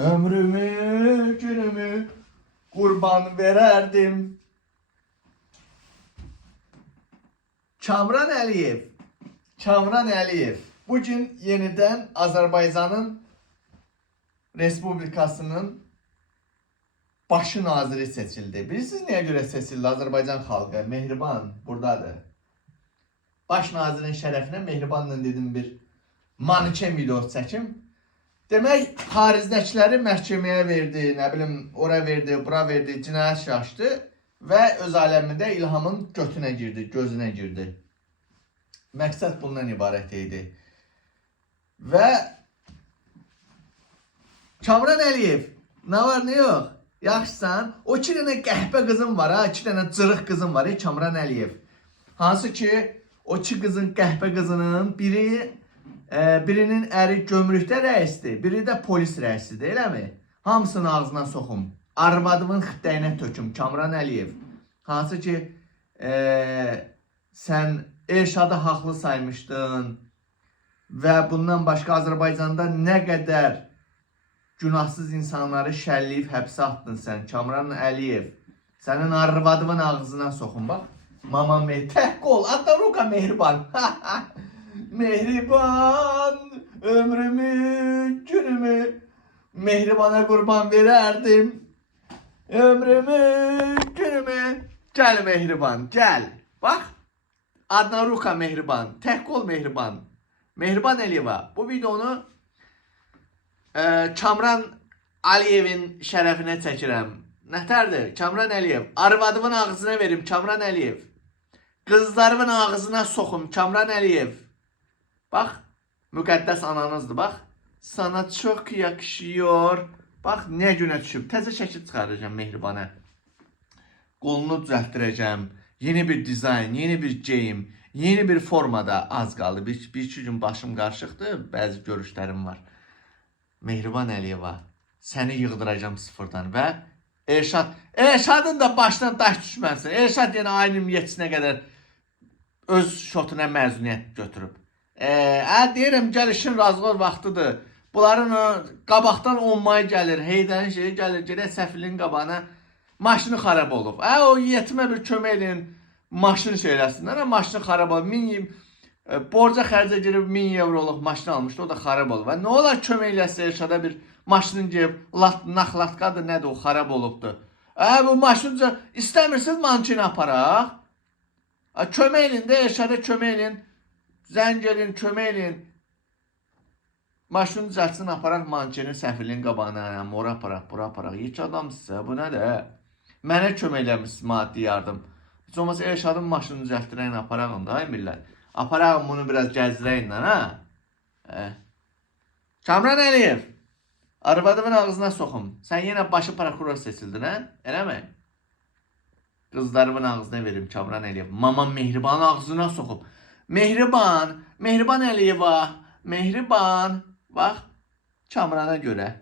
Ömrümü, günümü kurban verərdim. Kamran Əliyev. Kamran Əliyev bugün yenidən Azərbaycanın Respublikasının başı naziri seçildi. Bilirsiniz niyə görə seçildi Azərbaycan xalqı? Mehriban buradadır. Baş nazirin şərəfinə Mehribanla dedim bir maniken video çəkim. Demək, xarizdəkiləri məhkəməyə verdi, nə bilim, ora verdi, bura verdi, cinayət işi açdı və öz aləmində İlhamın götünə girdi, gözünə girdi. Məqsəd bundan ibarət idi. Və Kamran Əliyev, nə var, nə yox? Yaxşısan? O 2 dənə qəhbə qızım var, ha? 2 dənə cırıq qızım var, Kamran Əliyev. Hansı ki, o 2 qızın qəhbə qızının birinin əri gömrükdə rəisdir, biri də polis rəisidir, eləmi? Hamısını ağzına soxum. Arvadımın xittəyinə töküm, Kamran Əliyev. Hansı ki, sən Elşadı haqlı saymışdın və bundan başqa Azərbaycanda nə qədər günahsız insanları şəlləyib həbsə atdın sən, Kamran Əliyev. Sənin arvadımın ağzına soxum, bax. Mama tək qol, adda ruka Mehriban. Mehriban, ömrümü, günümü Mehribana qurban verərdim. Ömrümü, günümü. Gəl Mehriban, gəl. Bax, adına ruka Mehriban, tək qol Mehriban. Mehriban Əliyeva. Bu videonu Kamran Əliyevin şərəfinə çəkirəm. Nətərdir? Kamran Əliyev. Arvadımın ağzına verim, Kamran Əliyev. Qızlarımın ağzına soxum, Kamran Əliyev. Bax, müqəddəs ananızdır, bax. Sana çox yakışıyor. Bax, nə günə düşüb. Təzə şəkil çıxaracağım Mehribana. Qolunu düzəltdirəcəm. Yeni bir dizayn, yeni bir geyim, yeni bir formada az qaldı. Bir-iki gün başım qarışıqdır, bəzi görüşlərim var. Mehriban Əliyeva, səni yığdıracağım sıfırdan və Elşadın da başdan daş düşməsin. Elşad yenə ayın 27-sinə qədər öz şotuna məzuniyyət götürüb. Deyirəm, gəl işin razılıq vaxtıdır. Bunların qabaqdan 10 may gəlir, Heydərin şeyi gəlir, gedək səfilin qabağına. Maşını xarab olub. O yetimə bir kömək edin, maşını şeyləsinlər. Maşını xarab olub. Borca xərcə girib 1000 euroluq maşını almışdı, o da xarab olub. Nə olar kömək eləsə Elşada bir maşının girib, naxlatqadır, nədir o, xarab olubdur. Bu maşını istəmirsiniz, mankini aparaq. Kömək edin də, Elşada kömək edin. Zəng edin, kömək edin. Maşını düzəltsin, aparaq mankini səfilin qabağına, ora aparaq, bura aparaq. Heç adamsınız, bu nədir? Mənə kömək eləmişsiniz, maddi yardım. Heç olmasa Elşadın maşını düzəltdirəyin aparağın da, millət. Aparağım bunu biraz gəzdirəyin, ha? Kamran Əliyev, arvadımın ağzına soxum. Sən yenə başı prokuror seçildin, ha? Eləmi? Qızlarımın ağzına verim, Kamran Əliyev. Mamam Mehribanın ağzına soxum. Mehriban, Mehriban Əliyeva, Mehriban. Bax, Kamrana görə.